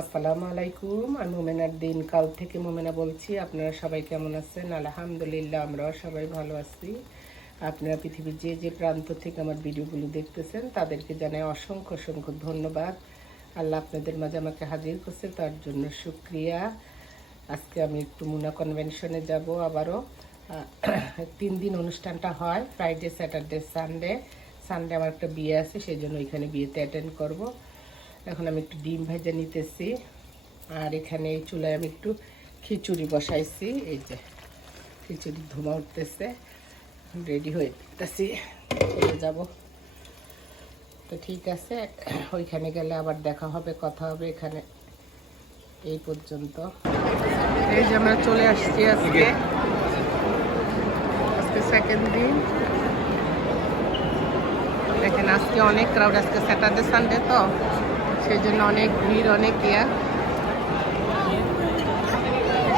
আসসালামু আলাইকুম। আমি মোমেনার দিন কাল থেকে মোমেনা বলছি, আপনারা সবাই কেমন আছেন? আলহামদুলিল্লাহ, আমরাও সবাই ভালো আছি। আপনারা পৃথিবীর যে যে প্রান্ত থেকে আমার ভিডিওগুলো দেখতেছেন, তাদেরকে জানাই অসংখ্য অসংখ্য ধন্যবাদ। আল্লাহ আপনাদের মাঝে আমাকে হাজির করছে, তার জন্য শুক্রিয়া। আজকে আমি একটু মুনা কনভেনশনে যাব আবারও। তিন দিন অনুষ্ঠানটা হয় ফ্রাইডে স্যাটারডে সানডে সানডে আমার একটা বিয়ে আছে, সেই জন্য ওইখানে বিয়েতে অ্যাটেন্ড করব। এখন আমি একটু ডিম ভেজে নিতেছি। আর এখানে এই চুলায় আমি একটু খিচুড়ি বসাইছি। এই যে খিচুড়ি ধোঁয়া উঠতেছে। রেডি হয়ে যেতেছি চলে যাব। তো ঠিক আছে ওইখানে গেলে আবার দেখা হবে কথা হবে এখানে। এই পর্যন্ত। এই যে আমরা চলে আসছি আজকে। আজকে সেকেন্ড দিন। দেখেন আজকে অনেক ক্রাউড আজকে স্যাটারডে সানডে তো। সেই জন্য অনেক ভিড়, অনেক ইয়া।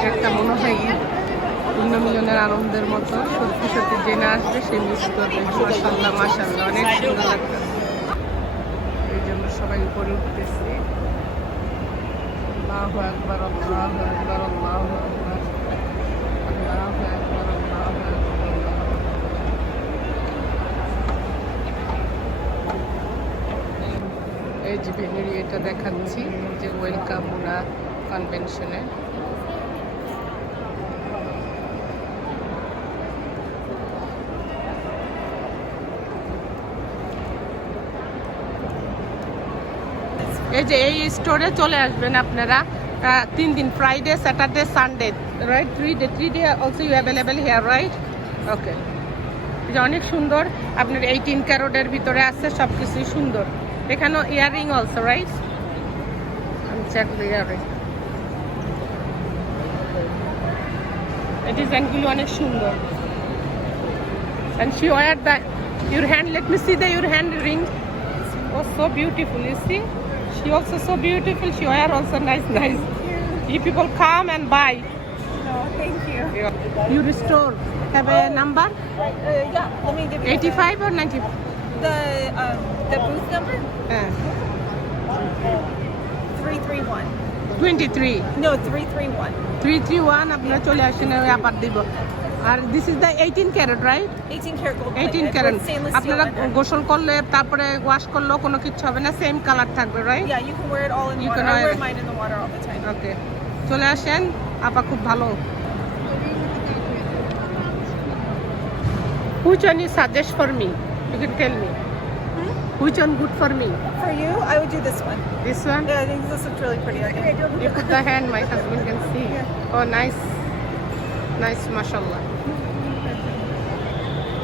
একটা মনে হয় ঈদ পূর্ণ মিলনের আনন্দের মতো। সত্যি সত্যি জেনে আসবে সে মিস করবে। মাসাল্লাহ মাসাল্লাহ অনেক সুন্দর লাগবে এই জন্য সবাই উপরে উঠতেছি। আল্লাহু আকবার আল্লাহু আকবার আল্লাহু আকবার আল্লাহু আকবার। আল্লাহু যে ভেনুরি এটা দেখাচ্ছি, যে ওয়েলকাম মুনা কনভেনশনে এই যে এই স্টোরে চলে আসবেন আপনারা তিন দিন Friday Saturday Sunday right three day three day also you available here right okay অনেক সুন্দর, আপনার এই এইটিন ক্যারোটের ভিতরে আছে সব কিছুই সুন্দর। এখানেও ইয়াররিং অলসো রাইট আমি চেক ইয়াররিং এই ডিজাইনগুলো অনেক সুন্দর and she wear the your hand let me see the your hand ring oh so beautiful you see she also so beautiful she wear also nice nice you people come and buy No, thank you. your store have a number Uh, yeah, let me give you 85 or 90 the um, the booth number uh, three three one. 23 No, three three one. 331 আপনারা চলে আসেন ওই আবার দিব আর this is the 18 karat right Eighteen karat gold. 18 plated karat steel আপনারা. গোসল করলে তারপরে ওয়াশ করলেও কোনো কিছু হবে না সেম কালার থাকবে right Yeah, you can wear it all in You water. can I wear wear it. mine in the water all the time. Okay চলে আসেন আপা খুব ভালো Which one you suggest for me? You can tell me. Which one good for me? For you, I would do this one. This one? Yeah, I think this looks really pretty. on you. You put the hand, my husband can see. Oh, nice. Nice, mashallah.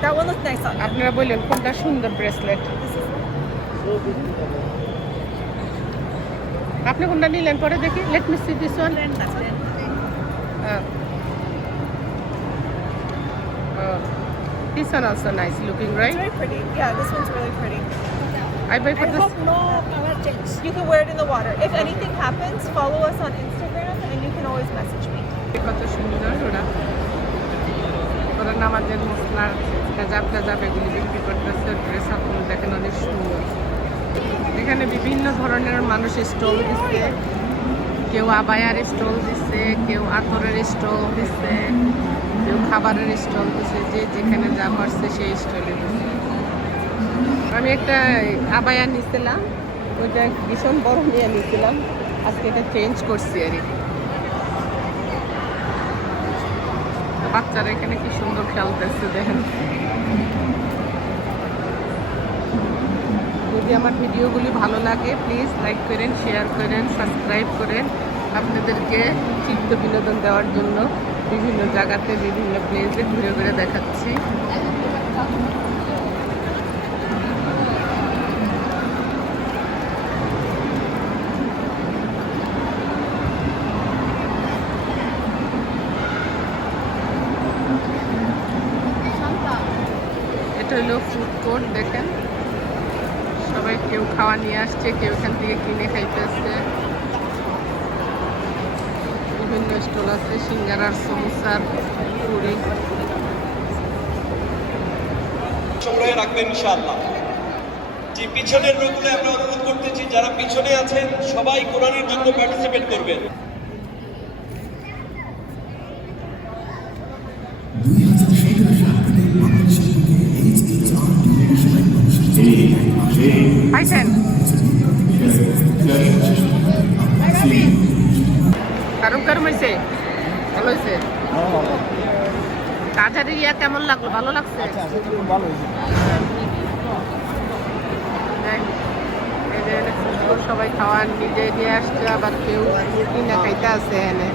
That one looks nice on you. আপনারা বললেন কোনটা সুন্দর bracelet This is আপনি কোনটা নিলেন পরে দেখি let me see this one this one also nice looking It's right very pretty. Yeah, this one's really pretty. I buy for this no color change. You can wear it in the water. If anything happens, follow us on Instagram and you can always message me. কত সুন্দর ওরা ওরা নামাজের মশলার কাজাব কাজাব এগুলি বিক্রি করতেছে dress আপগুলো দেখেন অনেক সুন্দর এখানে বিভিন্ন ধরনের মানুষ স্টল দিচ্ছে কেউ আবায়ার স্টল দিচ্ছে কেউ আতরের স্টল দিচ্ছে কেউ খাবারের স্টল দিচ্ছে যে যেখানে যা পারছে সেই স্টলে দিচ্ছে আমি একটা আবায়া নিছিলাম ওইটা ভীষণ বড় নিয়ে নিয়েছিলাম আজকে এটা চেঞ্জ করছি আর বাচ্চারা এখানে কি সুন্দর খেলতেছে দেখেন। যদি আমার ভিডিওগুলি ভালো লাগে প্লিজ লাইক করেন শেয়ার করেন সাবস্ক্রাইব করেন। আপনাদেরকে চিত্ত বিনোদন দেওয়ার জন্য বিভিন্ন জায়গাতে, বিভিন্ন প্লেসে ঘুরে ঘুরে দেখাচ্ছি। হলো ফুড কোর্ট দেখেন। সবাই কেউ খাওয়া নিয়ে আসছে, কেউ এখান থেকে কিনে খাইতেছে। বিভিন্ন স্টল আছে, সিঙ্গারার, সমোসার, পুরি। রাখবেন যে পিছনের রোগুলো আমরা অনুরোধ করতেছি, যারা পিছনে আছেন, সবাই কোরআনের জন্য পার্টিসিপেট করবেন। কারুম কারুম হয়েছে ভালো হয়েছে কাজার ইয়া কেমন লাগল? ভালো লাগছে? যাই। এনে সুন্দর সবাই খাওয়ান নিজে নিয়ে আসছে আবার কেউ কিনে খাইতে আছে এনে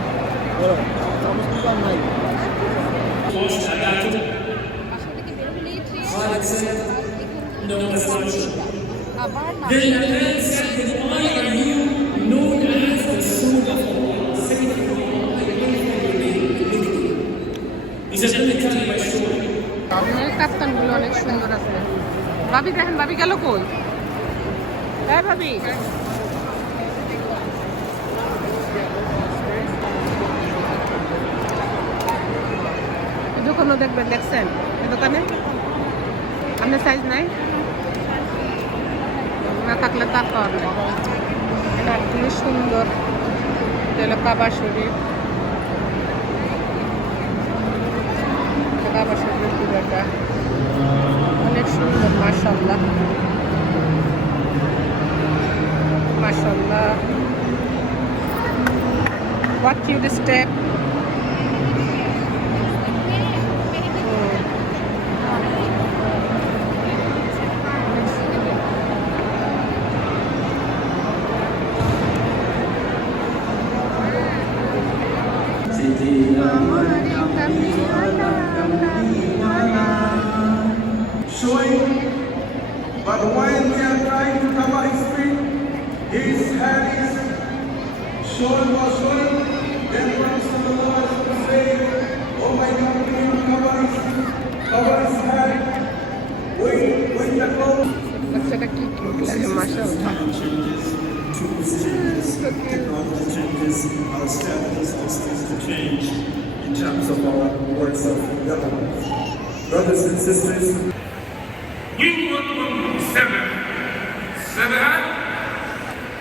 অনেক সুন্দর আছে। ভাবি হ্যাঁ ভাবি। দোকানও দেখবেন দেখছেন? দোকানে? আপনার সাইজ নাই? থাকলে তার পাওয়া যায় খুবই সুন্দর। এটা কাবার শরীর কাবার শরীরের পুরোটা অনেক সুন্দর মাশাল্লাহ মাশাল্লাহ What you the step? his head is shown was showing. Then Prophet Sallallahu Alaihi Wasallam say, Oh my God, can you cover his, cover his head with, with the clothes? বাচ্চাটা কি কিউট লাগে মাশাআল্লাহ technology changes, our standards also needs to change in terms of our works of government. Brothers and sisters, We want one seven. Seven?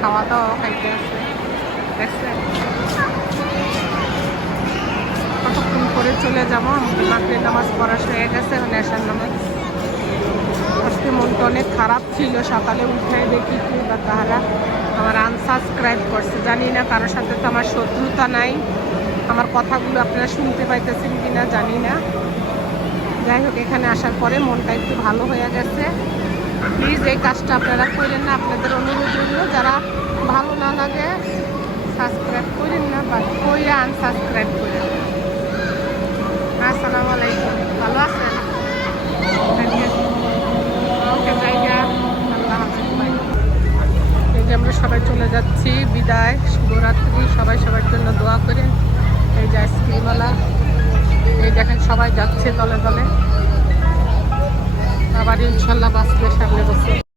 খাওয়া দাওয়া খাইতে আসছে দেখছেন কতক্ষণ করে চলে যাব? আমাদের মাগরিব নামাজ পড়া হয়ে গেছে এসার নামাজ। আজকে মনটা অনেক খারাপ ছিল, সকালে উঠে দেখি কি বা তাহারা আমার আনসাবস্ক্রাইব করছে। জানি না কারোর সাথে তো আমার শত্রুতা নাই। আমার কথাগুলো আপনারা শুনতে পাইতেছেন কিনা জানি না। যাই হোক, এখানে আসার পরে মনটা একটু ভালো হয়ে গেছে। প্লিজ এই কাজটা আপনারা করেন না। আপনাদের অনুরোধ রইল যারা ভালো না লাগে সাবস্ক্রাইব করেন না, বা কইরা আনসাবস্ক্রাইব করেন। আসসালামু আলাইকুম। ভালো আছেন? ওকে এই যে আমরা সবাই চলে যাচ্ছি, বিদায়, শুভরাত্রি। সবাই সবার জন্য দোয়া করেন। এই যে আইসক্রিমওয়ালা, এই দেখেন সবাই যাচ্ছে দলে দলে। আবার ইনশাল্লাহ বাঁচবে সামনে বছর